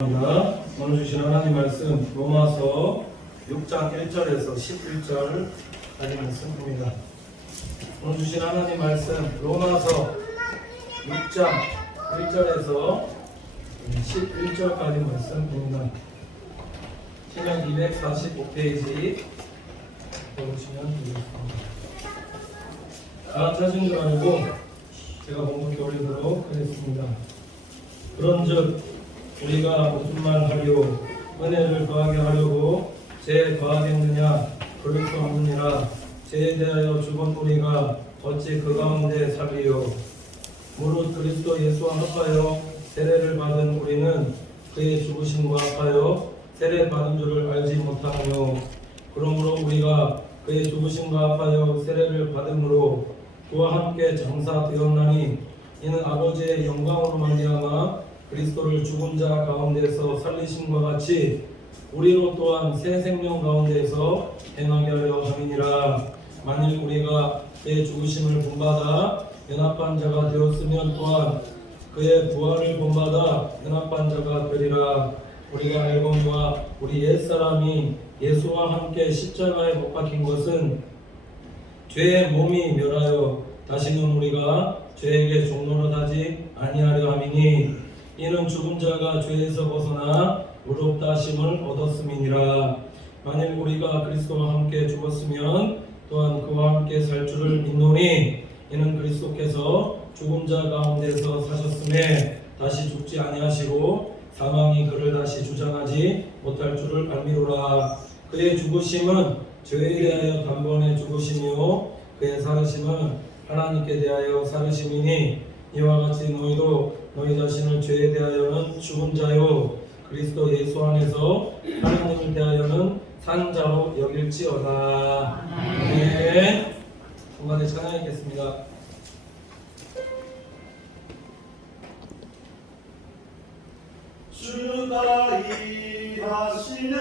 오늘 주신 하나님 말씀 로마서 6장 1절에서 11절까지 말씀입니다. 오늘 주신 하나님 말씀 로마서 6장 1절에서 11절까지 말씀입니다. 시간 245페이지 보시면 되겠습니다. 다 찾은 줄 알고 제가 공독해 올리도록 하겠습니다. 그런즉 우리가 무슨 말 하리요? 은혜를 더하게 하려고 죄에 더하겠느냐? 그럴 수 없느니라. 죄에 대하여 죽은 우리가 어찌 그 가운데 살리요? 무릇 그리스도 예수와 합하여 세례를 받은 우리는 그의 죽으심과 합하여 세례 받은 줄을 알지 못하며, 그러므로 우리가 그의 죽으심과 합하여 세례를 받음으로 그와 함께 장사되었나니, 이는 아버지의 영광으로 말미암아 그리스도를 죽은 자 가운데서 살리심과 같이 우리로 또한 새 생명 가운데서 행하게 하려 함이니라. 만일 우리가 그의 죽으심을 본받아 연합한 자가 되었으면 또한 그의 부활을 본받아 연합한 자가 되리라. 우리가 알거니와 우리 옛사람이 예수와 함께 십자가에 못 박힌 것은 죄의 몸이 멸하여 다시는 우리가 죄에게 종노릇하지 아니하려 함이니, 이는 죽은 자가 죄에서 벗어나 의롭다 하심을 얻었음이니라. 만일 우리가 그리스도와 함께 죽었으면 또한 그와 함께 살 줄을 믿노니, 이는 그리스도께서 죽은 자 가운데서 사셨음에 다시 죽지 아니하시고 사망이 그를 다시 주장하지 못할 줄을 알미로라. 그의 죽으심은 죄에 대하여 단번에 죽으심이요 그의 살으심은 하나님께 대하여 살으심이니, 이와 같이 너희도 너희 자신을 죄에 대하여는 죽은 자요 그리스도 예수 안에서 하나님을 대하여는 산 자로 여길지어다. 아멘. 한번에 찬양하겠습니다. 주가 일하시네,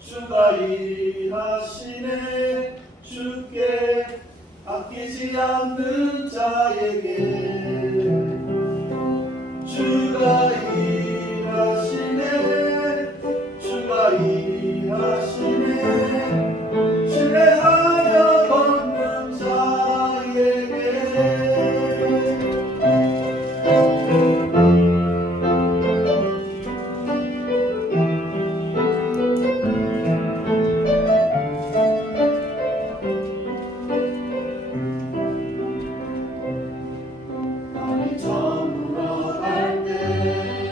주가 일하시네, 주께 아끼지 않는 자에게. 주가 일하시네, 주가 일하시네, 신뢰하여 걷는 자에게. 나를 저물어 갈 때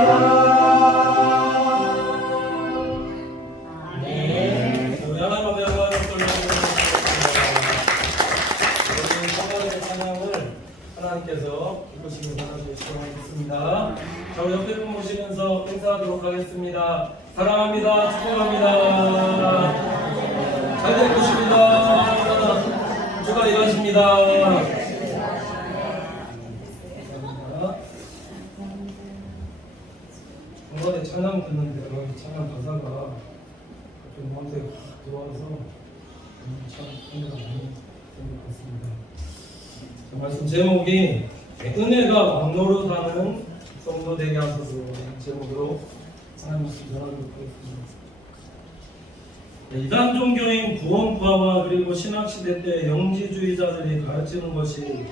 우리 하나님 앞에 영광을 돌려드리겠습니다. 여러분 성가대의 찬양을 하나님께서 기쁘시게 받아주시기 바라겠습니다. 자, 우리 옆에 분 모시면서 인사하도록 하겠습니다. 사랑합니다. 축복합니다. 잘 될 것입니다. 주가 일하십니다. 감사합니다. 성가대 찬양 듣는데 찬양 가사가 좀 마음속에 확 들어와서 참 은혜가 많이 된 것 같습니다. 말씀 제목이 은혜가 왕노릇하는 성도 되게 하소서 제목으로 하나님 말씀 전하도록 하겠습니다. 이단 종교인 구원파와 그리고 신학시대 때 영지주의자들이 가르치는 것이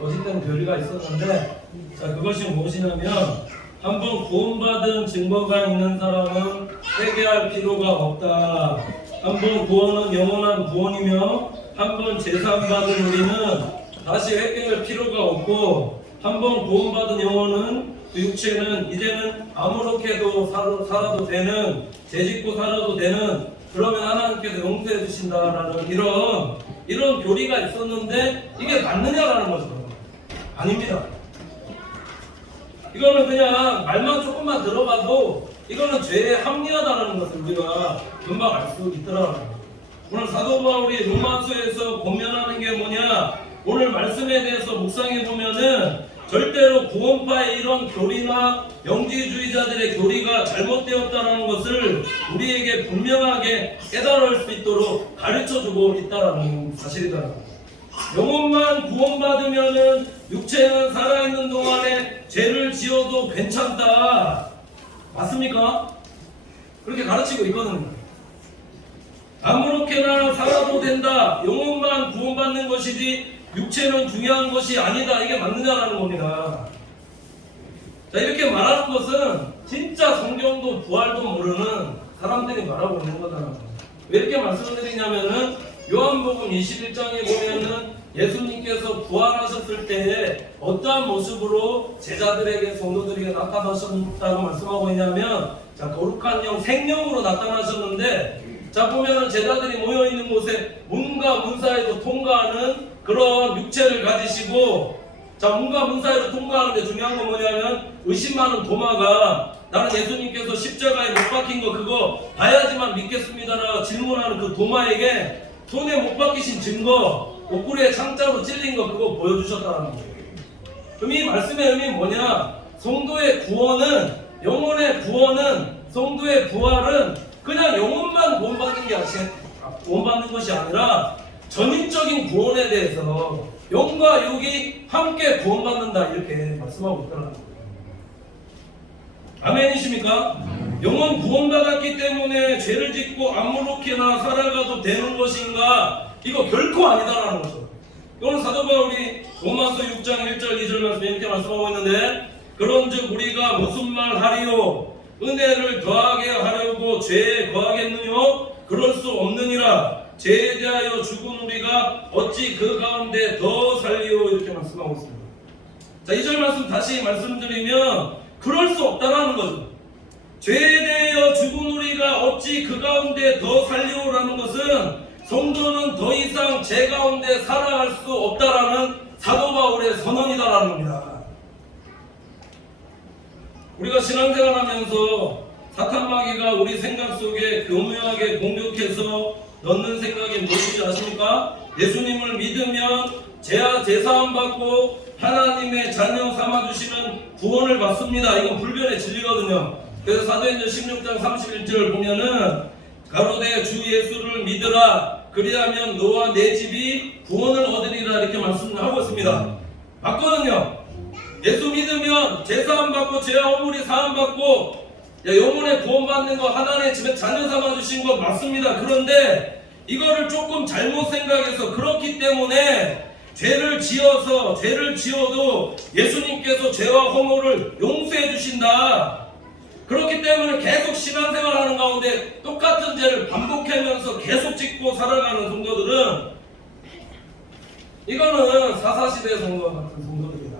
거짓된 교리가 있었는데, 자, 그것이 무엇이냐면 한번 구원받은 증거가 있는 사람은 회개할 필요가 없다. 한번 구원은 영원한 구원이며 한번 제사받은 우리는 다시 회개할 필요가 없고, 한번 구원받은 영혼은 그 육체는 이제는 아무렇게도 살아도 되는, 죄짓고 살아도 되는, 그러면 하나님께서 용서해 주신다라는 이런 교리가 있었는데 이게 맞느냐라는 거죠. 아닙니다. 이거는 그냥 말만 조금만 들어봐도 이거는 죄에 합리하다는 것을 우리가 금방 알 수 있더라고요. 오늘 사도 바울이 로마서에서 권면하는 게 뭐냐? 오늘 말씀에 대해서 묵상해 보면은 절대로 구원파의 이런 교리나 영지주의자들의 교리가 잘못되었다는 것을 우리에게 분명하게 깨달을 수 있도록 가르쳐주고 있다는 사실이더라고요. 영혼만 구원받으면은 육체는 살아있는 동안에 죄를 지어도 괜찮다. 맞습니까? 그렇게 가르치고 있거든요. 아무렇게나 살아도 된다. 영혼만 구원받는 것이지 육체는 중요한 것이 아니다. 이게 맞느냐라는 겁니다. 자, 이렇게 말하는 것은 진짜 성경도 부활도 모르는 사람들이 말하고 있는 거다. 왜 이렇게 말씀드리냐면은 요한복음 21장에 보면은 예수님께서 부활하셨을 때에 어떠한 모습으로 제자들에게 성도들에게 나타나셨다고 말씀하고 있냐면, 자, 거룩한 영 생명으로 나타나셨는데, 자, 보면은 제자들이 모여 있는 곳에 문과 문 사이도 통과하는 그런 육체를 가지시고, 자, 문과 문 사이로 통과하는데 중요한 건 뭐냐면 의심 많은 도마가 나는 예수님께서 십자가에 못 박힌 거 그거 봐야지만 믿겠습니다라고 질문하는 그 도마에게 손에 못 박히신 증거, 옷구리에 창자로 찔린 거 그거 보여주셨다는 거예요. 그럼 이 말씀의 의미는 뭐냐? 성도의 구원은, 영혼의 구원은, 성도의 부활은 그냥 영혼만 구원받는 게 구원받는 것이 아니라 전인적인 구원에 대해서 영과 육이 함께 구원받는다, 이렇게 말씀하고 있더라고요. 아멘이십니까? 영혼 구원받았기 때문에 죄를 짓고 아무렇게나 살아가도 되는 것인가? 이거 결코 아니다라는 거죠. 오늘 사도 바울이 로마서 6장 1절 2절 말씀 이렇게 말씀하고 있는데, 그런즉 우리가 무슨 말 하리요? 은혜를 더하게 하려고 죄에 거하겠느뇨? 그럴 수 없느니라. 죄에 대하여 죽은 우리가 어찌 그 가운데 더 살리요? 이렇게 말씀하고 있습니다. 자, 2절 말씀 다시 말씀드리면 그럴 수 없다라는 거죠. 죄에 대하여 죽은 우리가 어찌 그 가운데 더 살리요라는 것은 성도는 더 이상 죄 가운데 살아갈 수 없다라는 사도 바울의 선언이다라는 겁니다. 우리가 신앙생활하면서 사탄 마귀가 우리 생각 속에 교묘하게 공격해서 넣는 생각이 무엇인지 아십니까? 예수님을 믿으면 죄와 제사함 받고 하나님의 자녀 삼아주시는 구원을 받습니다. 이건 불변의 진리거든요. 그래서 사도행전 16장 31절 보면은 가로되 주 예수를 믿으라 그리하면 너와 내 집이 구원을 얻으리라 이렇게 말씀하고 있습니다. 맞거든요. 예수 믿으면 제사함 받고 죄와 허물이 사함 받고 영혼의 구원 받는 거 하나님의 집에 자녀 삼아 주신 거 맞습니다. 그런데 이거를 조금 잘못 생각해서 그렇기 때문에 죄를 지어도 예수님께서 죄와 허물을 용서해 주신다. 그렇기 때문에 계속 신앙생활하는 가운데 똑같은 죄를 반복하면서 계속 짓고 살아가는 성도들은 이거는 사사시대 성도와 같은 성도들이다.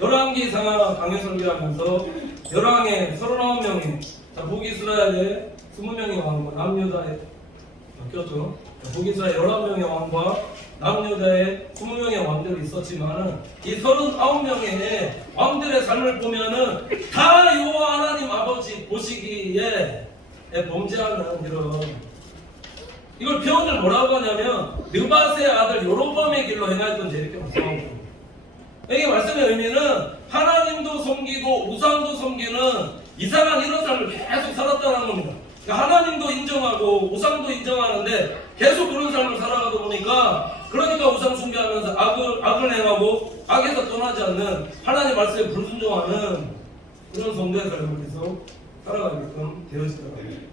열왕기상 강의 설교하면서 열왕에 39명이 북이스라엘에 20명의 왕과 남유다에 바뀌었죠. 북이스라엘 11명의 왕과 남유다에 20명의 왕들이 있었지만은 이 39명의 왕들의 삶을 보면은 다 여호와 하나님 아버지 보시기에 범죄하는 이걸 표현을 뭐라고 하냐면 느밧의 아들 요로밤의 길로 행하였던 죄 이렇게 말씀하고, 이 말씀의 의미는 하나님도 섬기고 우상도 섬기는 이상한 이런 삶을 계속 살았다는 겁니다. 그러니까 하나님도 인정하고 우상도 인정하는데 계속 그런 삶을 살아가다 보니까, 그러니까 우상 숭배하면서 악을 행하고 악에서 떠나지 않는 하나님 말씀에 불순종하는 그런 성도의 삶을 계속 살아가게끔 되어지더라고요.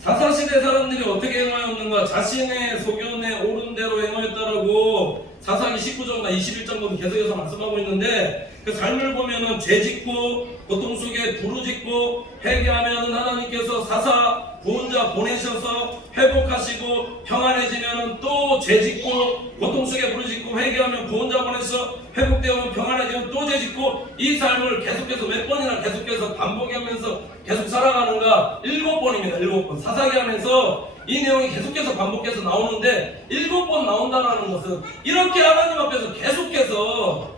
사사시대 사람들이 어떻게 행하였는가? 자신의 소견에 옳은 대로 행하였다라고 사사기 19장과 21장 보면 계속해서 말씀하고 있는데, 그 삶을 보면은 죄짓고 고통 속에 부르짖고 회개하면은 하나님께서 사사 구원자 보내셔서 회복하시고, 평안해지면은 또 죄짓고 고통 속에 부르짖고 회개하면 구원자 보내서 회복되면 평안해지면 또 죄짓고, 이 삶을 계속해서 몇 번이나 계속해서 반복하면서 계속 살아가는가? 7번입니다. 7번. 사사기 하면서 이 내용이 계속해서 반복해서 나오는데 7번 나온다는 것은 이렇게 하나님 앞에서 계속해서,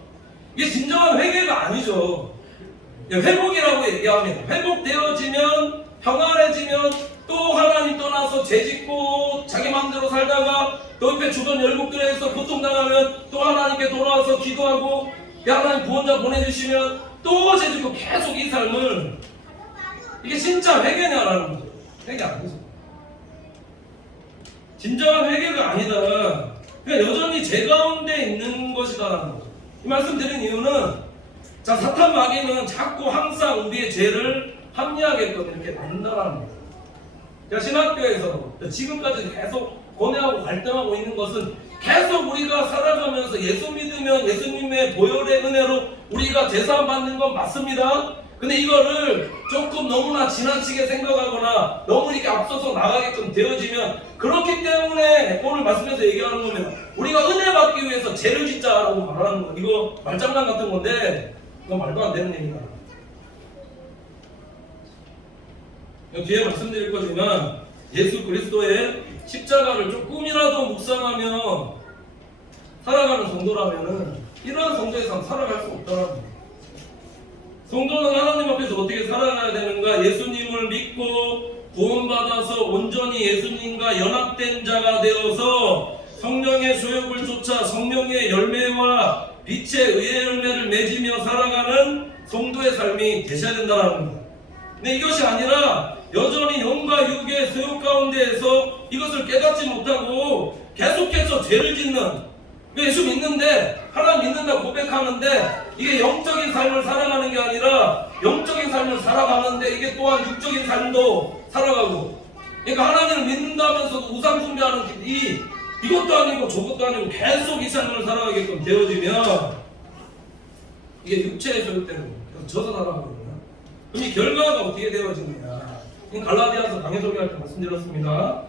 이게 진정한 회개가 아니죠. 회복이라고 얘기합니다. 회복되어지면 평안해지면 또 하나님 떠나서 죄짓고 자기 마음대로 살다가 또 옆에 주변 열국들에서 고통당하면 또 하나님께 돌아와서 기도하고 하나님 구원자 보내주시면 또 죄짓고, 계속 이 삶을, 이게 진짜 회개냐라는 거죠. 회개 아니죠. 진정한 회개가 아니다. 그러니까 여전히 죄 가운데 있는 것이다라는 거죠. 이 말씀 드린 이유는, 자, 사탄 마귀는 자꾸 항상 우리의 죄를 합리하게끔 이렇게 만든다라는 거예요. 그러니까 신학교에서 지금까지 계속 고뇌하고 갈등하고 있는 것은, 계속 우리가 살아가면서 예수 믿으면 예수님의 보혈의 은혜로 우리가 제사함 받는 건 맞습니다. 근데 이거를 조금 너무나 지나치게 생각하거나 너무 이렇게 앞서서 나가게끔 되어지면, 그렇기 때문에 오늘 말씀에서 얘기하는 거면 우리가 은혜 받기 위해서 죄를 짓자라고 말하는 거, 이거 말장난 같은 건데 이거 말도 안 되는 얘기다. 뒤에 말씀드릴 거지만 예수 그리스도의 십자가를 조금이라도 묵상하며 살아가는 성도라면은 이러한 성도의 삶 살아갈 수 없다라는 거예요. 성도는 하나님 앞에서 어떻게 살아가야 되는가? 예수님을 믿고 구원받아서 온전히 예수님과 연합된 자가 되어서 성령의 소욕을 쫓아 성령의 열매와 빛의 의의 열매를 맺으며 살아가는 성도의 삶이 되셔야 된다는 겁니다. 근데 이것이 아니라 여전히 영과 육의 소욕 가운데에서 이것을 깨닫지 못하고 계속해서 죄를 짓는, 예수 믿는데 하나님 믿는다 고백하는데 이게 영적인 삶을 살아가는 게 아니라 영적인 삶을 살아가는데 이게 또한 육적인 삶도 살아가고, 그러니까 하나님을 믿는다면서도 우상 숭배하는 이것도 아니고 저것도 아니고 계속 이 삶을 살아가게끔 되어지면 이게 육체의 소욕대로 져서 살아가거든요. 그럼 이 결과가 어떻게 되어지느냐? 갈라디아서 강해 설교할 때 말씀드렸습니다.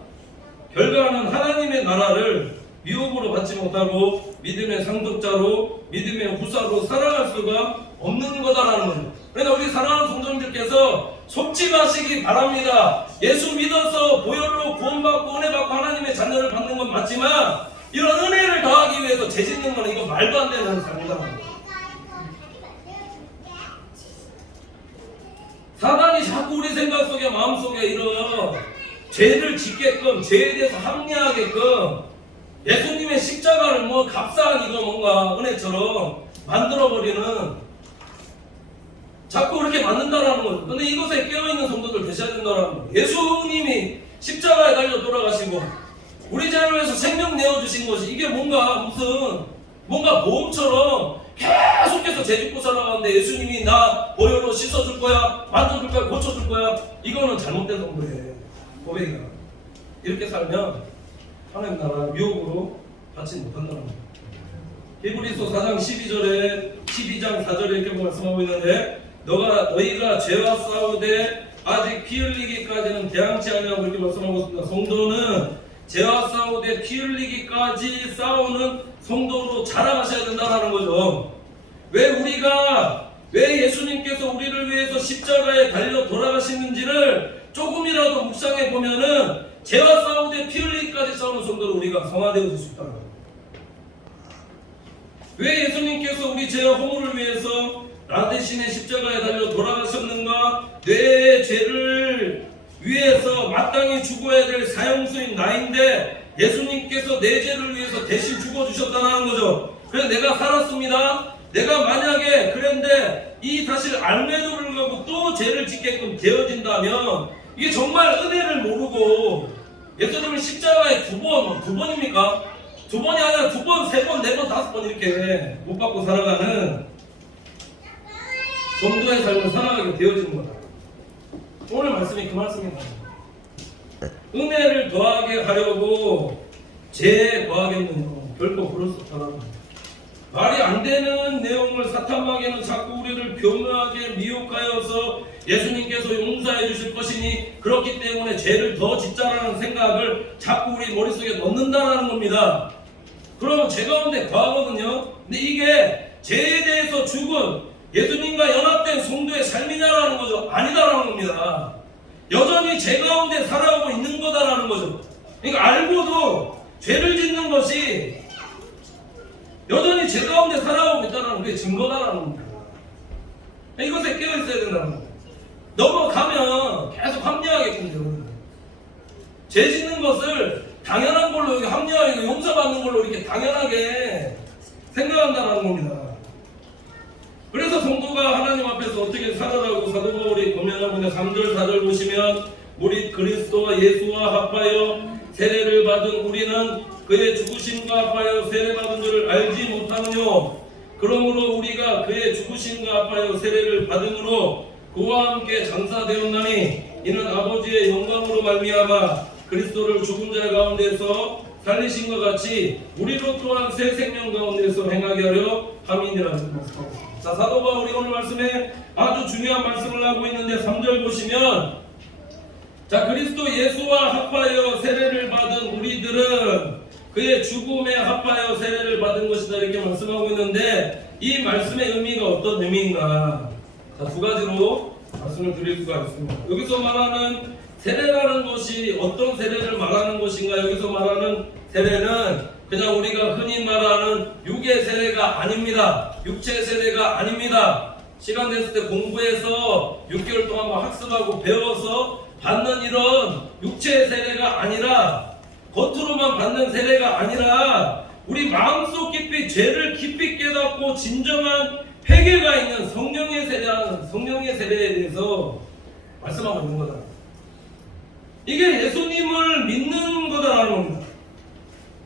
결과는 하나님의 나라를 미혹으로 받지 못하고 믿음의 상속자로 믿음의 후사로 살아갈 수가 없는 거다라는 거죠. 그러니까 우리 사랑하는 성도님들께서 속지 마시기 바랍니다. 예수 믿어서 보혈로 구원받고 은혜받고 하나님의 자녀를 받는 건 맞지만, 이런 은혜를 더하기 위해서 죄 짓는 건 이거 말도 안 되는 삶이다라는 거죠. 사단이 자꾸 우리 생각 속에 마음 속에 이런 죄를 짓게끔, 죄에 대해서 합리하게끔 예수님의 십자가를 뭐 값싼 이거 뭔가 은혜처럼 만들어버리는, 자꾸 그렇게 만든다라는 거죠. 근데 이것에 깨어있는 성도들 되셔야 된다라는 거예요. 예수님이 십자가에 달려 돌아가시고 우리 죄를 위해서 생명 내어주신 것이, 이게 뭔가 보험처럼 계속해서 죄짓고 살아가는데 예수님이 나 보혈로 씻어줄 거야, 만져줄 거야, 고쳐줄 거야, 이거는 잘못된 성도예요. 고백이다. 이렇게 살면 하나님 나라 미혹으로 받지 못한다는 거예요. 히브리서 4장 12장 4절에 이렇게 말씀하고 있는데, 너희가 죄와 싸우되 아직 피 흘리기까지는 대항치 아니하고 이렇게 말씀하고 있습니다. 성도는 죄와 싸우되 피 흘리기까지 싸우는 성도로 자라가셔야 된다는 거죠. 왜 예수님께서 우리를 위해서 십자가에 달려 돌아가시는지를 조금이라도 묵상해 보면은 죄와 싸우되 피 흘리기까지 싸우는 성도로 우리가 성화되어질 수 있다는 거예요. 왜 예수님께서 우리 죄와 허물을 위해서 나 대신에 십자가에 달려 돌아가셨는가? 내 죄를 위해서 마땅히 죽어야 될 사형수인 나인데 예수님께서 내 죄를 위해서 대신 죽어주셨다는 거죠. 그래서 내가 살았습니다. 내가 만약에 그런데 이 사실 알매도 불구하고 또 죄를 짓게끔 되어진다면 이게 정말 은혜를 모르고 예수님을 십자가에 두 번입니까? 두 번이 아니라 두 번, 세 번, 네 번, 다섯 번 이렇게 못 받고 살아가는 성도의 삶을 살아가게 되어지는 거다. 오늘 말씀이 그 말씀입니다. 은혜를 더하게 하려고 죄에 더하겠느냐? 결코 그럴 수 없다는 거예요. 말이 안 되는 내용을 사탄마귀는 자꾸 우리를 교묘하게 미혹하여서 예수님께서 용서해 주실 것이니 그렇기 때문에 죄를 더 짓자라는 생각을 자꾸 우리 머릿속에 넣는다는 겁니다. 그러면 죄 가운데 거하거든요. 근데 이게 죄에 대해서 죽은 예수님과 연합된 성도의 삶이냐라는 거죠. 아니다라는 겁니다. 여전히 죄 가운데 살아가고 있는 거다라는 거죠. 그러니까 알고도 죄를 짓는 것이 여전히 죄 가운데 살아가고 있다는 게 증거다라는 겁니다. 이것에 깨어있어야 된다는 거예요. 넘어가면 계속 합리화하게끔 되거든요. 죄 짓는 것을 당연한 걸로 이렇게 합리화하고 용서받는 걸로 이렇게 당연하게 생각한다는 겁니다. 그래서 성도가 하나님 앞에서 어떻게 살아가고 사도 바울이 고면하고 있는 3절 4절 보시면 우리 그리스도와 예수와 합하여 세례를 받은 우리는 그의 죽으심과 합하여 세례받은 줄을 알지 못하느뇨. 그러므로 우리가 그의 죽으심과 합하여 세례를 받음으로 그와 함께 장사되었나니 이는 아버지의 영광으로 말미암아 그리스도를 죽은 자 가운데서 살리신 것 같이 우리로 또한 새 생명 가운데서 행하게 하려 함이니라는 말씀하고 있습니다. 자, 사도 바울이 오늘 말씀에 아주 중요한 말씀을 하고 있는데 3절 보시면 자, 그리스도 예수와 합하여 세례를 받은 우리들은 그의 죽음에 합하여 세례를 받은 것이다 이렇게 말씀하고 있는데 이 말씀의 의미가 어떤 의미인가? 자, 두 가지로 말씀을 드릴 수가 있습니다. 여기서 말하는 세례라는 것이 어떤 세례를 말하는 것인가? 여기서 말하는 세례는 그냥 우리가 흔히 말하는 육의 세례가 아닙니다. 육체 세례가 아닙니다. 시간 됐을 때 공부해서 6개월 동안 막 학습하고 배워서 받는 이런 육체의 세례가 아니라 겉으로만 받는 세례가 아니라 우리 마음속 깊이 죄를 깊이 깨닫고 진정한 회개가 있는 성령의 세례에 대해서 말씀하고 있는 거다. 이게 예수님을 믿는 거다라는 겁니다.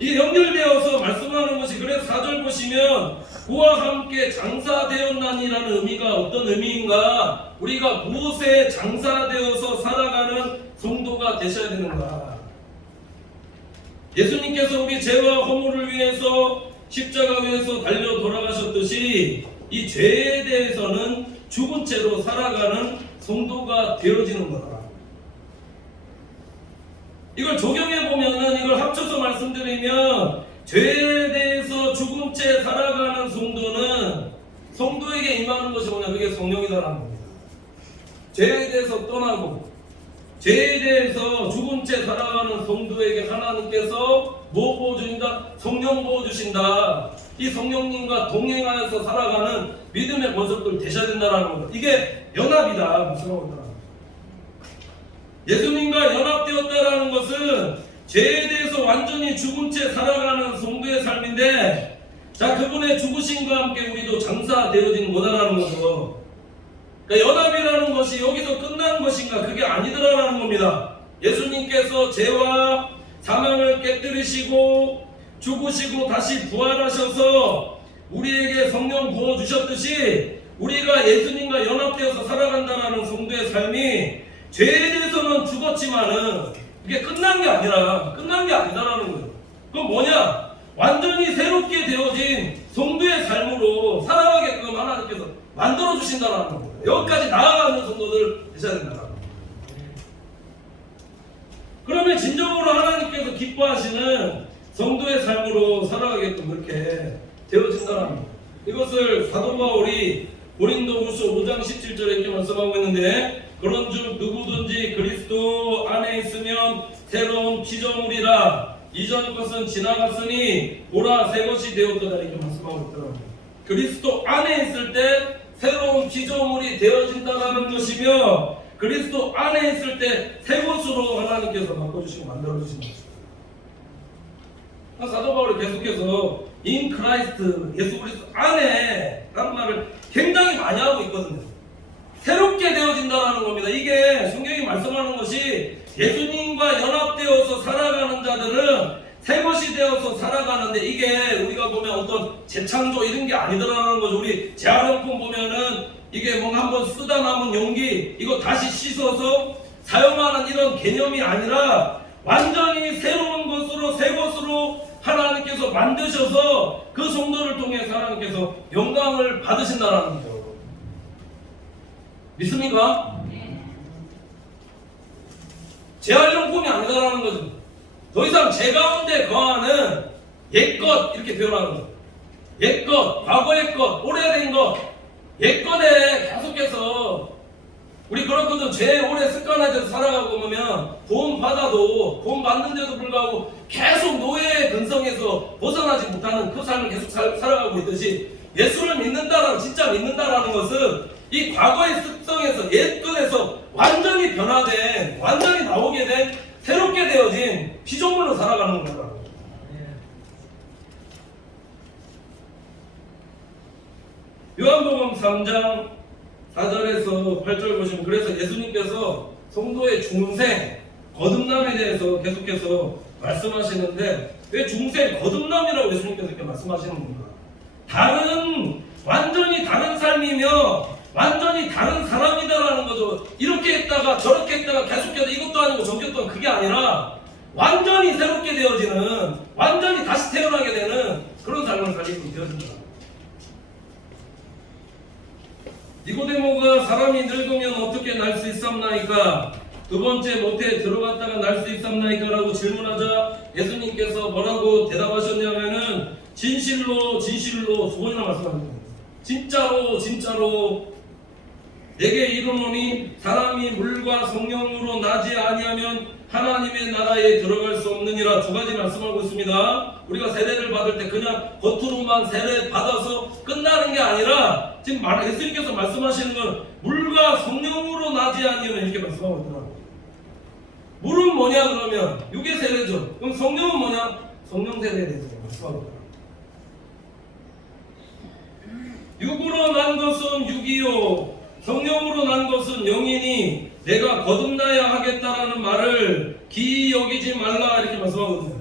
이게 연결되어서 말씀하는 것이 그래서 4절 보시면 그와 함께 장사되었나니라는 의미가 어떤 의미인가? 우리가 무엇에 장사되어서 살아가는 성도가 되셔야 되는가? 예수님께서 우리 죄와 허물을 위해서 십자가 위에서 달려 돌아가셨듯이 이 죄에 대해서는 죽은 채로 살아가는 성도가 되어지는 거다. 이걸 적용해 보면은 이걸 합쳐서 말씀드리면 죄에 대해서 죽은 채 살아가는 성도는 성도에게 임하는 것이 뭐냐? 그게 성령이다라는 겁니다. 죄에 대해서 떠나고 죄에 대해서 죽은 채 살아가는 성도에게 하나님께서 뭐 부어주신다? 성령 부어주신다. 이 성령님과 동행하여서 살아가는 믿음의 권속들 되셔야 된다는 겁니다. 이게 연합이다. 무슨 말이다? 예수님과 연합되었다라는 것은 죄에 대해서 완전히 죽은 채 살아가는 성도의 삶인데, 자, 그분의 죽으심과 함께 우리도 장사되어지는 거다라는 거죠. 그러니까 연합이라는 것이 여기서 끝나는 것인가? 그게 아니더라라는 겁니다. 예수님께서 죄와 사망을 깨뜨리시고 죽으시고 다시 부활하셔서 우리에게 성령 부어주셨듯이 우리가 예수님과 연합되어서 살아간다는 성도의 삶이 죄에 대해서는 죽었지만은 이게 끝난 게 아니다라는 거예요. 그럼 뭐냐? 완전히 새롭게 되어진 성도의 삶으로 살아가게끔 하나님께서 만들어 주신다는 거예요. 여기까지 나아가는 성도들 되셔야 된다는 거예요. 그러면 진정으로 하나님께서 기뻐하시는 성도의 삶으로 살아가게끔 그렇게 되어진다는 것. 이것을 사도 바울이 고린도후서 5장 17절에 이렇게 말씀하고 있는데, 그런즉 누구든지 그리스도 안에 있으면 새로운 피조물이라, 이전 것은 지나갔으니 보라 새 것이 되었더라, 이렇게 말씀하고 있더라고요. 그리스도 안에 있을 때 새로운 피조물이 되어진다는 것이며, 그리스도 안에 있을 때 새 것으로 하나님께서 바꿔주시고 만들어주신 것입니다. 사도 바울이 계속해서 in Christ, 예수 그리스도 안에 라는 말을 굉장히 많이 하고 있거든요. 새롭게 되어진다는 겁니다. 이게 성경이 말씀하는 것이 예수님과 연합되어서 살아가는 자들은 새 것이 되어서 살아가는데, 이게 우리가 보면 어떤 재창조 이런 게 아니더라는 거죠. 우리 재활용품 보면은 이게 뭔가 한번 쓰다 남은 용기 이거 다시 씻어서 사용하는 이런 개념이 아니라 완전히 새로운 것으로, 새 것으로 하나님께서 만드셔서 그 성도를 통해서 하나님께서 영광을 받으신다라는 거죠. 믿습니까? 재활용품이 아니다라는 거죠. 더 이상 제 가운데 거하는 옛것 이렇게 표현하는 거죠. 옛것, 과거의 것, 오래된 것, 옛것에 계속해서 우리 그렇거든. 죄에 오래 습관화돼서 살아가고 보면 구원 받아도, 구원 받는데도 불구하고 계속 노예의 근성에서 벗어나지 못하는 그 삶을 계속 살아가고 있듯이, 예수를 믿는다라는, 진짜 믿는다라는 것은 이 과거의 습성에서, 옛것에서 완전히 변화된, 완전히 나오게 된, 새롭게 되어진 피조물로 살아가는 겁니다. 요한복음 3장 4절에서 8절 보시면, 그래서 예수님께서 성도의 중생, 거듭남에 대해서 계속해서 말씀하시는데, 왜 중생, 거듭남이라고 예수님께서 이렇게 말씀하시는 건가? 완전히 다른 삶이며 완전히 다른 사람이다라는 거죠. 이렇게 했다가 저렇게 했다가 계속해서 이것도 아니고 저것도 아니고, 그게 아니라 완전히 새롭게 되어지는, 완전히 다시 태어나게 되는 그런 삶을 살게 되어진다. 니고데모가 사람이 늙으면 어떻게 날 수 있었나이까? 두 번째 모태에 들어갔다가 날 수 있었나이까? 라고 질문하자 예수님께서 뭐라고 대답하셨냐면은, 진실로 두 번이나 말씀하셨습니다. 진짜로 내게 이르노니 사람이 물과 성령으로 나지 아니하면 하나님의 나라에 들어갈 수 없느니라. 두 가지 말씀하고 있습니다. 우리가 세례를 받을 때 그냥 겉으로만 세례 받아서 끝나는 게 아니라, 지금 예수님께서 말씀하시는 건 물과 성령으로 나지 아니하면 이렇게 말씀하고 있더라고요. 물은 뭐냐 그러면 육의 세례죠. 그럼 성령은 뭐냐? 성령 세례에 대해서 말씀하고 있더라고요. 육으로 난 것은 육이요 성령으로 난 것은 영이니 내가 거듭나야 하겠다라는 말을 기이 여기지 말라, 이렇게 말씀하거든요.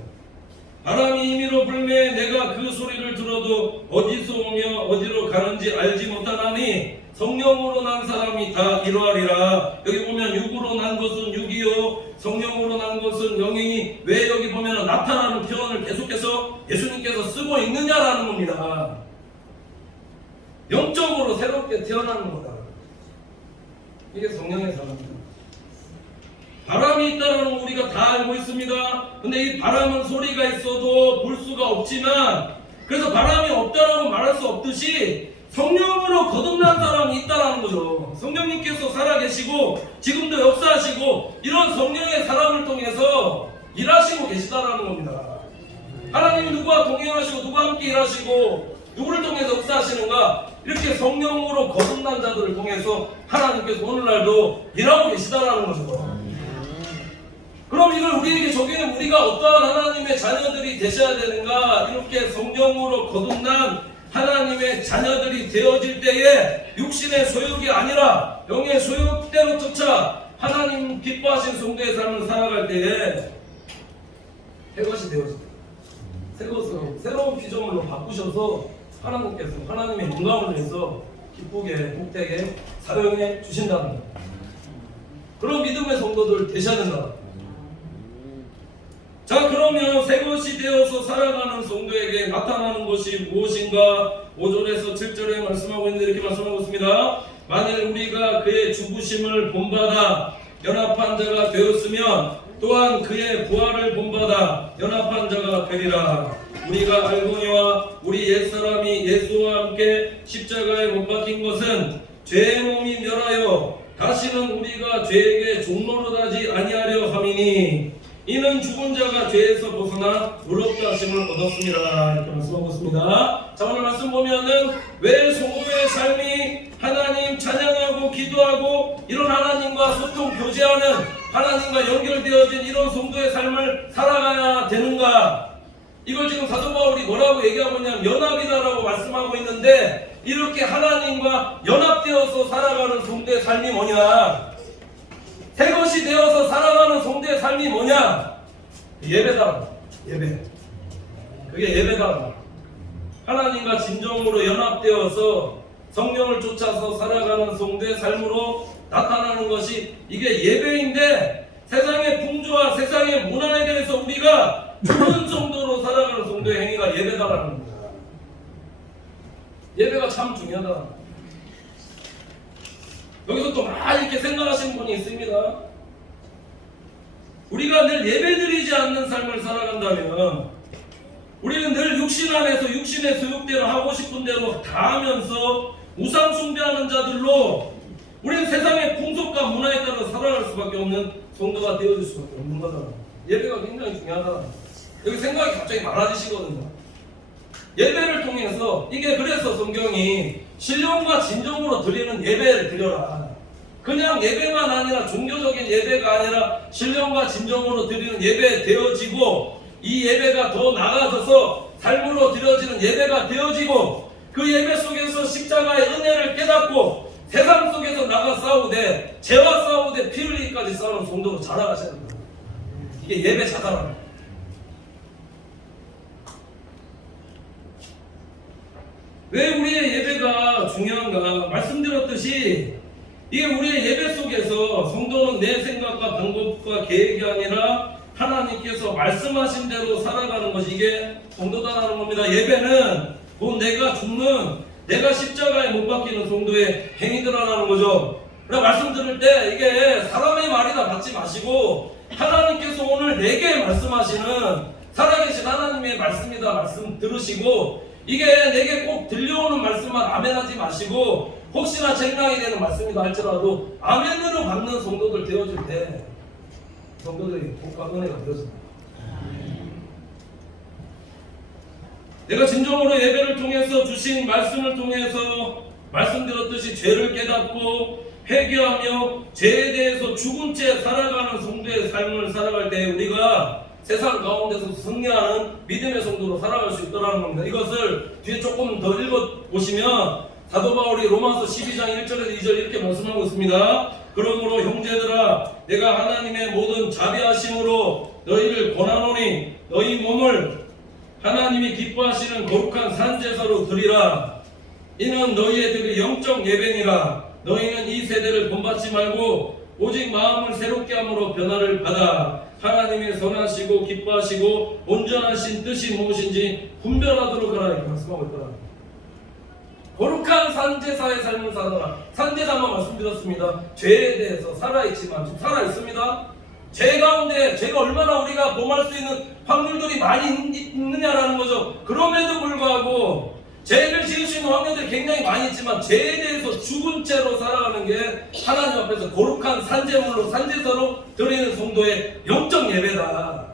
바람이 임의로 불매 내가 그 소리를 들어도 어디서 오며 어디로 가는지 알지 못하나니 성령으로 난 사람이 다 이러하리라. 여기 보면 육으로 난 것은 육이요 성령으로 난 것은 영이니, 왜 여기 보면 나타나는 표현을 계속해서 예수님께서 쓰고 있느냐라는 겁니다. 영적으로 새롭게 태어나는 거다. 이게 성령의 사람입니다. 바람이 있다는 건 우리가 다 알고 있습니다. 근데 이 바람은 소리가 있어도 볼 수가 없지만, 그래서 바람이 없다라고 말할 수 없듯이 성령으로 거듭난 사람이 있다라는 거죠. 성령님께서 살아계시고 지금도 역사하시고 이런 성령의 사람을 통해서 일하시고 계시다라는 겁니다. 하나님이 누구와 동행하시고 누구와 함께 일하시고 누구를 통해서 역사하시는가? 이렇게 성령으로 거듭난 자들을 통해서 하나님께서 오늘날도 일하고 계시다라는 거죠. 그럼 이걸 우리에게 적용해 우리가 어떠한 하나님의 자녀들이 되셔야 되는가? 이렇게 성령으로 거듭난 하나님의 자녀들이 되어질 때에 육신의 소욕이 아니라 영의 소욕대로 쫓아 하나님 기뻐하신 성도의 삶을 살아갈 때에 새것이 되어집니다. 새것으로 새로운 피조물로 바꾸셔서 하나님께서 하나님의 영광을 위해서 기쁘게 복되게 사용해 주신다는 것. 그런 믿음의 성도들 되셔야 된다. 자, 그러면 새 것이 되어서 살아가는 성도에게 나타나는 것이 무엇인가? 5절에서 7절에 말씀하고 있는데 이렇게 말씀하고 있습니다. 만일 우리가 그의 죽으심을 본받아 연합한 자가 되었으면 또한 그의 부활을 본받아 연합한 자가 되리라. 우리가 알거니와 우리 옛사람이 예수와 함께 십자가에 못 박힌 것은 죄의 몸이 멸하여 다시는 우리가 죄에게 종노릇하지 아니하려 함이니 이는 죽은 자가 죄에서 벗어나 의롭다 하심을 얻었습니다. 이렇게 말씀하고 있습니다. 자, 오늘 말씀 보면은 왜 성도의 삶이 하나님 찬양하고 기도하고 이런 하나님과 소통 교제하는 하나님과 연결되어진 이런 성도의 삶을 살아가야 되는가? 이걸 지금 사도 바울이 뭐라고 얘기하고 있냐면 연합이다라고 말씀하고 있는데, 이렇게 하나님과 연합되어서 살아가는 성도의 삶이 뭐냐? 새 것이 되어서 살아가는 성도의 삶이 뭐냐? 예배다. 예배. 그게 예배다. 하나님과 진정으로 연합되어서 성령을 쫓아서 살아가는 성도의 삶으로 나타나는 것이 이게 예배인데, 세상의 풍조와 세상의 문화에 대해서 우리가 좋은 정도로 살아가는 성도의 행위가 예배다라는 겁니다. 예배가 참 중요하다. 여기서 또 많이 이렇게 생각하시는 분이 있습니다. 우리가 늘 예배드리지 않는 삶을 살아간다면, 우리는 늘 육신 안에서 육신의 소욕대로 하고 싶은 대로 다 하면서 우상 숭배하는 자들로 우리는 세상의 풍속과 문화에 따라 살아갈 수밖에 없는 성도가 되어질 수밖에 없는 거다. 예배가 굉장히 중요하다. 여기 생각이 갑자기 많아지시거든요. 예배를 통해서, 이게 그래서 성경이 신령과 진정으로 드리는 예배를 드려라. 그냥 예배만 아니라 종교적인 예배가 아니라 신령과 진정으로 드리는 예배 되어지고, 이 예배가 더 나아져서 삶으로 드려지는 예배가 되어지고, 그 예배 속에서 십자가의 은혜를 깨닫고 세상 속에서 나가 싸우되 죄와 싸우되 피 흘리기까지 싸우는 성도로 자라가셔야 됩니다. 이게 예배 자살합니다. 왜 우리의 예배가 중요한가? 말씀드렸듯이 이게 우리의 예배 속에서 성도는 내 생각과 방법과 계획이 아니라 하나님께서 말씀하신 대로 살아가는 것이 이게 성도다라는 겁니다. 예배는 곧 내가 죽는, 내가 십자가에 못 박히는 성도의 행위들이라는 거죠. 그래서 말씀 들을 때 이게 사람의 말이다 받지 마시고, 하나님께서 오늘 내게 말씀하시는 살아계신 하나님의 말씀이다 말씀 들으시고, 이게 내게 꼭 들려오는 말씀만 아멘하지 마시고, 혹시나 책망이 되는 말씀이다 할지라도 아멘으로 받는 성도들 되어질 때 성도들이 복과 은혜가 되어집니다. 내가 진정으로 예배를 통해서 주신 말씀을 통해서 말씀드렸듯이 죄를 깨닫고 회개하며 죄에 대해서 죽은 채 살아가는 성도의 삶을 살아갈 때 우리가 세상 가운데서 승리하는 믿음의 성도로 살아갈 수 있다는 겁니다. 이것을 뒤에 조금 더 읽어보시면 사도 바울이 로마서 12장 1절에서 2절 이렇게 말씀하고 있습니다. 그러므로 형제들아, 내가 하나님의 모든 자비하심으로 너희를 권하노니 너희 몸을 하나님이 기뻐하시는 거룩한 산제사로 드리라. 이는 너희의 영적 예배니라. 너희는 이 세대를 본받지 말고 오직 마음을 새롭게 함으로 변화를 받아 하나님의 선하시고 기뻐하시고 온전하신 뜻이 무엇인지 분별하도록 하라. 이렇게 말씀하고 있더라. 거룩한 산제사의 삶을 살아라. 산제사만 말씀드렸습니다. 죄에 대해서 살아있지만 지금 살아있습니다. 죄 가운데 죄가 얼마나 우리가 범할 수 있는 확률들이 많이 있느냐라는 거죠. 그럼에도 불구하고 죄를 지을 수 있는 확률들이 굉장히 많이 있지만 죄에 대해서 죽은 채로 살아가는 게 하나님 앞에서 거룩한 산제물로 산제사로 드리는 성도의 영적 예배다.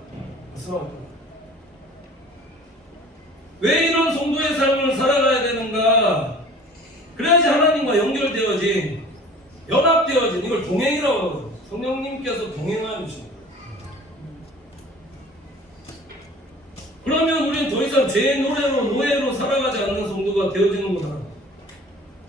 왜 이런 성도의 삶을 살아가야 되는가? 그래야지 하나님과 연결되어진, 연합되어진, 이걸 동행이라고 하거든요. 성령님께서 동행하여 주십니다. 그러면 우리는 더 이상 죄의 노예로 살아가지 않는 성도가 되어지는 거다.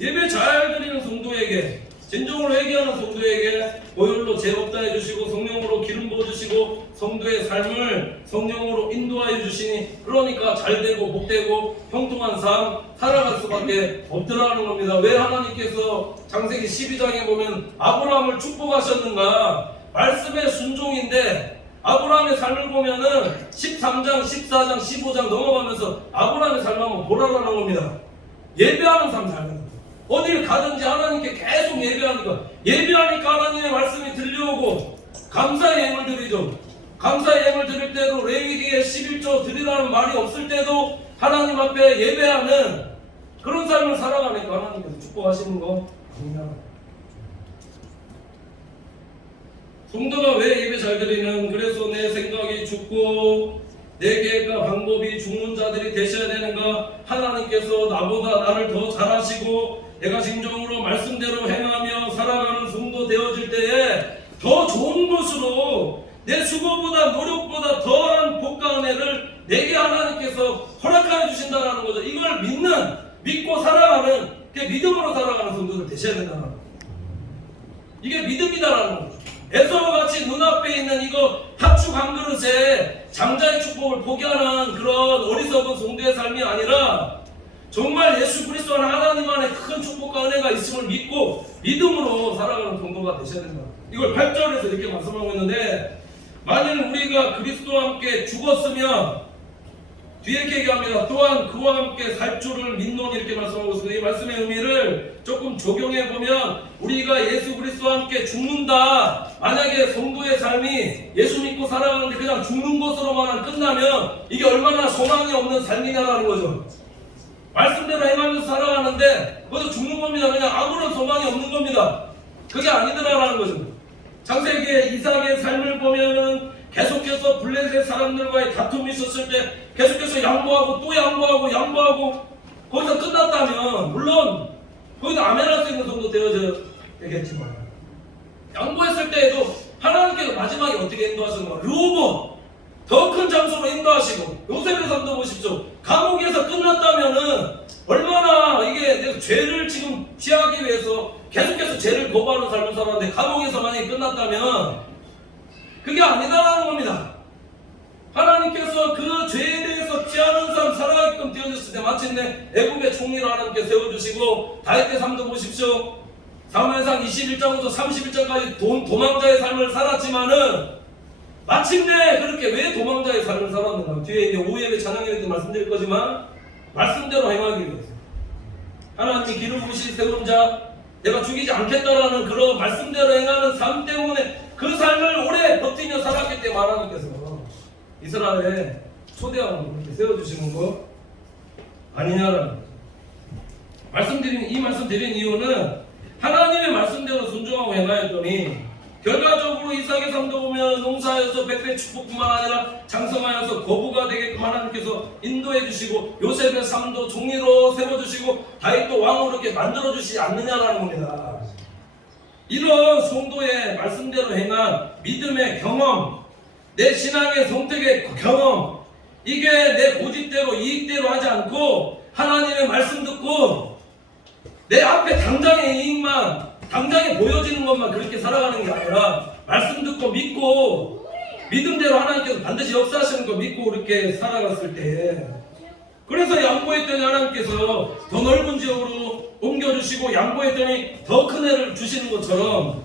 예배 잘 드리는 성도에게, 진정으로 회개하는 성도에게 보혈로 죄 없다 해주시고 성령으로 기름 부어주시고 성도의 삶을 성령으로 인도하여 주시니, 그러니까 잘되고 복되고 형통한 삶 살아갈 수밖에 없더라는 겁니다. 왜 하나님께서 창세기 12장에 보면 아브라함을 축복하셨는가? 말씀의 순종인데 아브라함의 삶을 보면은 13장, 14장, 15장 넘어가면서 아브라함의 삶을 한번 보라라는 겁니다. 예배하는 삶 살면 어딜 가든지 하나님께 계속 예배하니까 하나님의 말씀이 들려오고 감사의 예물 드리죠. 감사의 예물 드릴 때도 레위기에 11조 드리라는 말이 없을 때도 하나님 앞에 예배하는 그런 삶을 살아가니까 하나님께서 축복하시는 거 아니냐. 성도가 왜 예배 잘 드리는, 그래서 내 생각이 죽고 내 계획과 방법이 죽는 자들이 되셔야 되는가? 하나님께서 나보다 나를 더 잘하시고 내가 진정으로 말씀대로 행하며 살아가는 성도 되어질 때에 더 좋은 것으로 내 수고보다 노력보다 더한 복과 은혜를 내게 하나님께서 허락하여 주신다는 거죠. 이걸 믿고 살아가는, 믿음으로 살아가는 성도들 되셔야 된다는 거죠. 이게 믿음이다라는 거죠. 에서와 같이 눈앞에 있는 이거 팥죽 한 그릇에 장자의 축복을 포기하는 그런 어리석은 성도의 삶이 아니라 정말 예수 그리스도 하나님 안에 큰 축복과 은혜가 있음을 믿고 믿음으로 살아가는 성도가 되셔야 된다. 이걸 8절에서 이렇게 말씀하고 있는데, 만일 우리가 그리스도와 함께 죽었으면, 뒤에 이렇게 얘기합니다. 또한 그와 함께 살 줄을 믿노니, 이렇게 말씀하고 있습니다. 이 말씀의 의미를 조금 적용해 보면, 우리가 예수 그리스도와 함께 죽는다. 만약에 성도의 삶이 예수 믿고 살아가는데 그냥 죽는 것으로만 끝나면 이게 얼마나 소망이 없는 삶이냐라는 거죠. 말씀대로 행하면서 살아가는데 그것도 죽는 겁니다. 그냥 아무런 소망이 없는 겁니다. 그게 아니더라라는 거죠. 창세기의 이삭의 삶을 보면은 계속해서 블레셋 사람들과의 다툼이 있었을 때 계속해서 양보하고 또 양보하고 거기서 끝났다면, 물론 거기서 아멘할 수 있는 정도 되어져야 되겠지만, 양보했을 때에도 하나님께서 마지막에 어떻게 인도하시는 거예요? 르호보 더 큰 장소로 인도하시고, 요셉의 삶도 보십시오. 감옥에서 끝났다면은 얼마나 이게 내가 죄를 지금 피하기 위해서 계속해서 죄를 거부하는 삶을 살았는데 감옥에서 만약에 끝났다면 그게 아니다라는 겁니다. 하나님께서 그 죄에 대해서 피하는 삶 살아가게끔 되어졌을 때 마침내 애굽의 총리로 하나님께 세워주시고, 다윗의 삶도 보십시오. 사무엘상 21장부터 31장까지 도망자의 삶을 살았지만은 마침내 그렇게 왜 도망자의 삶을 살았는가? 뒤에 이제 오후예배 찬양예배 때 말씀드릴 거지만 말씀대로 행하기 위해서 하나님이 기름 부으신 세운 자, 내가 죽이지 않겠다라는 그런 말씀대로 행하는 삶 때문에 그 삶을 오래 버티며 살았기 때문에 하나님께서 이스라엘에 초대하고 그렇게 세워주시는 거 아니냐라는 거죠. 이 말씀 드린 이유는 하나님의 말씀대로 순종하고 행하였더니 결과적으로 이삭의 삶도 보면 농사하여서 백배 축복뿐만 아니라 장성하여서 거부가 되게끔 하나님께서 인도해 주시고, 요셉의 삶도 종리로 세워주시고, 다윗도 왕으로 이렇게 만들어 주시지 않느냐라는 겁니다. 이런 성도의 말씀대로 행한 믿음의 경험, 내 신앙의 선택의 경험, 이게 내 고집대로 이익대로 하지 않고 하나님의 말씀 듣고 내 앞에 당장의 이익만, 당장에 보여지는 것만 그렇게 살아가는 게 아니라 말씀 듣고 믿고 믿음대로 하나님께서 반드시 역사하시는 거 믿고 그렇게 살아갔을 때, 그래서 양보했더니 하나님께서 더 넓은 지역으로 옮겨주시고 양보했더니 더 큰 애를 주시는 것처럼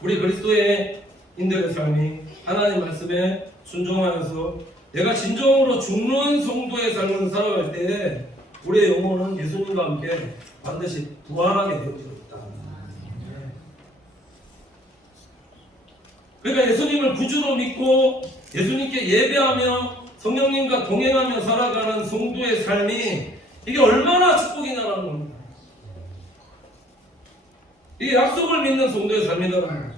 우리 그리스도의 인들의 삶이 하나님 말씀에 순종하여서 내가 진정으로 죽는 성도의 삶을 살아갈 때 우리의 영혼은 예수님과 함께 반드시 부활하게 되어져 있다. 그러니까 예수님을 구주로 믿고 예수님께 예배하며 성령님과 동행하며 살아가는 성도의 삶이 이게 얼마나 축복이냐라는 겁니다. 이게 약속을 믿는 성도의 삶이라는 거죠.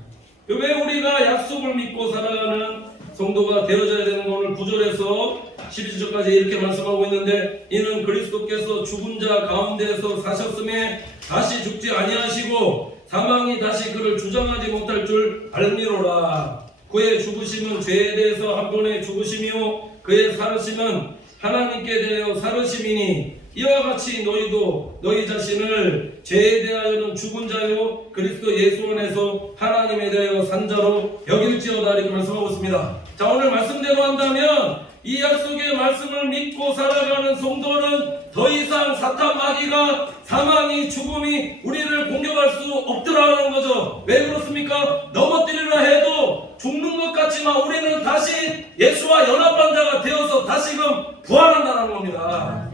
왜 우리가 약속을 믿고 살아가는 성도가 되어져야 되는 거 오늘 9절에서 12절까지 이렇게 말씀하고 있는데, 이는 그리스도께서 죽은 자 가운데에서 사셨음에 다시 죽지 아니하시고 사망이 다시 그를 주장하지 못할 줄 알미로라. 그의 죽으심은 죄에 대해서 한 번에 죽으심이요 그의 살으심은 하나님께 대하여 살으심이니, 이와 같이 너희도 너희 자신을 죄에 대하여는 죽은 자요 그리스도 예수 안에서 하나님에 대하여 산 자로 여길지어다, 이렇게 말씀하고 있습니다. 자, 오늘 말씀대로 한다면 이 약속의 말씀을 믿고 살아가는 성도는 더 이상 사탄 마귀가, 사망이, 죽음이 우리를 공격할 수 없더라는 거죠. 왜 그렇습니까? 넘어뜨리려 해도 죽는 것 같지만 우리는 다시 예수와 연합한 자가 되어서 다시금 부활한다는 겁니다.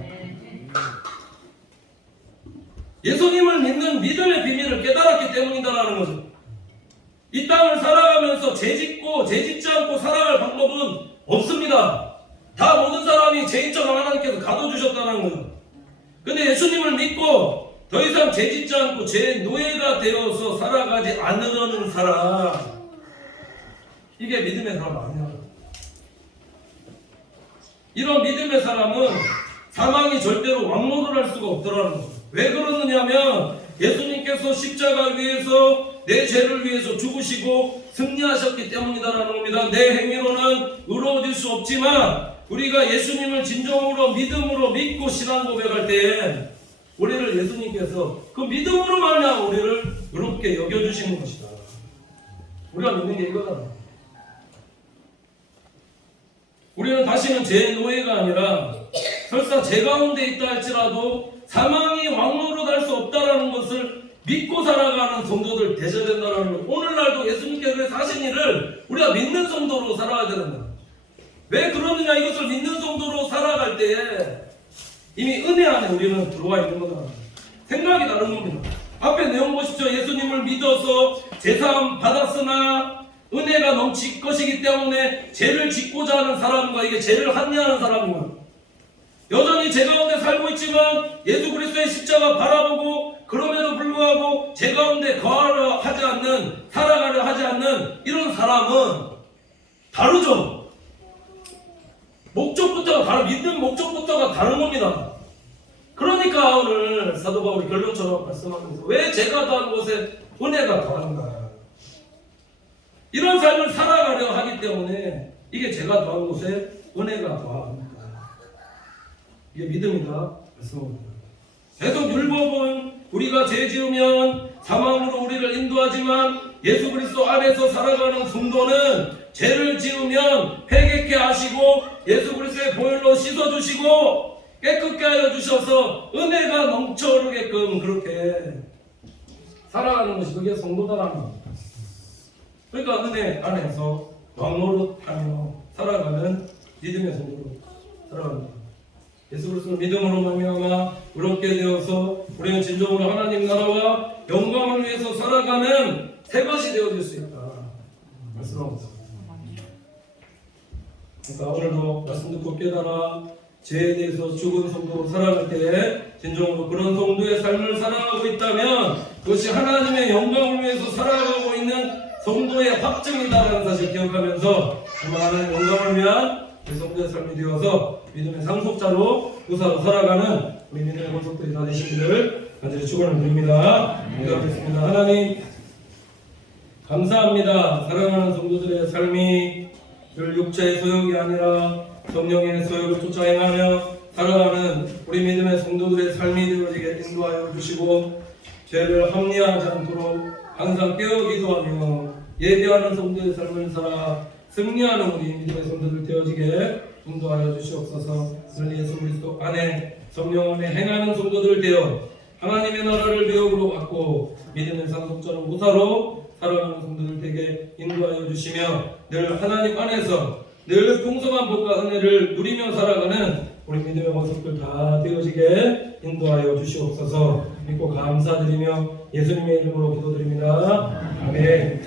예수님을 믿는 믿음의 비밀을 깨달았기 때문이다라는 거죠. 이 땅을 살아가면서 죄짓고 죄짓지 않고 살아갈 방법은 없습니다. 다 모든 사람이 죄인처럼 하나님께서 가둬주셨다는 거예요. 근데 예수님을 믿고 더 이상 죄짓지 않고 죄의 노예가 되어서 살아가지 않으려는 사람, 이게 믿음의 사람 아니야. 이런 믿음의 사람은 사망이 절대로 왕노를 할 수가 없더라는 거예요. 왜 그러느냐면 예수님께서 십자가 위에서 내 죄를 위해서 죽으시고 승리하셨기 때문이다라는 겁니다. 내 행위로는 의로워질 수 없지만 우리가 예수님을 진정으로 믿음으로 믿고 신앙 고백할 때에 우리를 예수님께서 그 믿음으로 말미암아 우리를 의롭게 여겨주시는 것이다. 우리가 믿는 게 이거다. 우리는 다시는 죄의 노예가 아니라 설사 죄 가운데 있다 할지라도 사망이 왕노릇할 수 없다라는 것을 믿고 살아가는 성도들 되셔야 된다는 것. 오늘날도 예수님께서 하신 일을 우리가 믿는 성도로 살아야 된다. 왜 그러느냐, 이것을 믿는 성도로 살아갈 때에 이미 은혜 안에 우리는 들어와 있는 거다. 생각이 다른 겁니다. 앞에 내용 보십시오. 예수님을 믿어서 제사함 받았으나 은혜가 넘칠 것이기 때문에 죄를 짓고자 하는 사람과 이게 죄를 합리하는 사람입니다. 여전히 죄 가운데 살고 있지만 예수 그리스도의 십자가 바라보고 그럼에도 불구하고 죄 가운데 거하려 하지 않는, 살아가려 하지 않는 이런 사람은 다르죠. 목적부터가 다른, 믿는 목적부터가 다른 겁니다. 그러니까 오늘 사도 바울이 결론처럼 말씀하면서 왜 죄가 더한 곳에 은혜가 더한가, 이런 삶을 살아가려 하기 때문에 이게 죄가 더한 곳에 은혜가 더합니다. 이게 믿음이다 말씀합니다. 계속 율법은 우리가 죄 지으면 사망으로 우리를 인도하지만 예수 그리스도 안에서 살아가는 성도는 죄를 지으면 회개케 하시고 예수 그리스도의 보혈로 씻어주시고 깨끗게 하여 주셔서 은혜가 넘쳐오르게끔 그렇게 살아가는 것이 그게 성도다라는 겁니다. 그러니까 은혜 안에서 왕노릇하며 살아가는 믿음의 성도로 살아갑니다. 예수 그리스도를 믿음으로 말미암아 의롭게 되어서 우리는 진정으로 하나님 나라와 영광을 위해서 살아가는 새 것이 되어질 수 있다 말씀합니다. 그러니까 오늘도 말씀 듣고 깨달아 죄에 대해서 죽은 성도로 살아갈 때에 진정으로 그런 성도의 삶을 살아가고 있다면 그것이 하나님의 영광을 위해서 살아가고 있는 성도의 확증이다라는 사실 기억하면서 정말 하나님의 영광을 위한 성도의 삶이 되어서 믿음의 상속자로 구사로 살아가는 우리 믿음의 권속들이 다 되시기를 간절히 축원을 드립니다. 기도하겠습니다. 하나님 감사합니다. 사랑하는 성도들의 삶이 늘 육체의 소욕이 아니라 성령의 소욕을 쫓아 행하며 살아가는 우리 믿음의 성도들의 삶이 되어지게 인도하여 주시고 죄를 합리하지 않도록 항상 깨어 기도하며 예배하는 성도의 삶을 살아 승리하는 우리 믿음의 성도들 되어지게 인도하여 주시옵소서. 늘 예수 그리스도 안에 성령 안에 행하는 성도들 되어 하나님의 나라를 배움으로 받고 믿음의 상속자로 무사로 살아가는 성도들 되게 인도하여 주시며 늘 하나님 안에서 늘 풍성한 복과 은혜를 누리며 살아가는 우리 믿음의 모습들 다 되어지게 인도하여 주시옵소서. 믿고 감사드리며 예수님의 이름으로 기도드립니다. 아멘.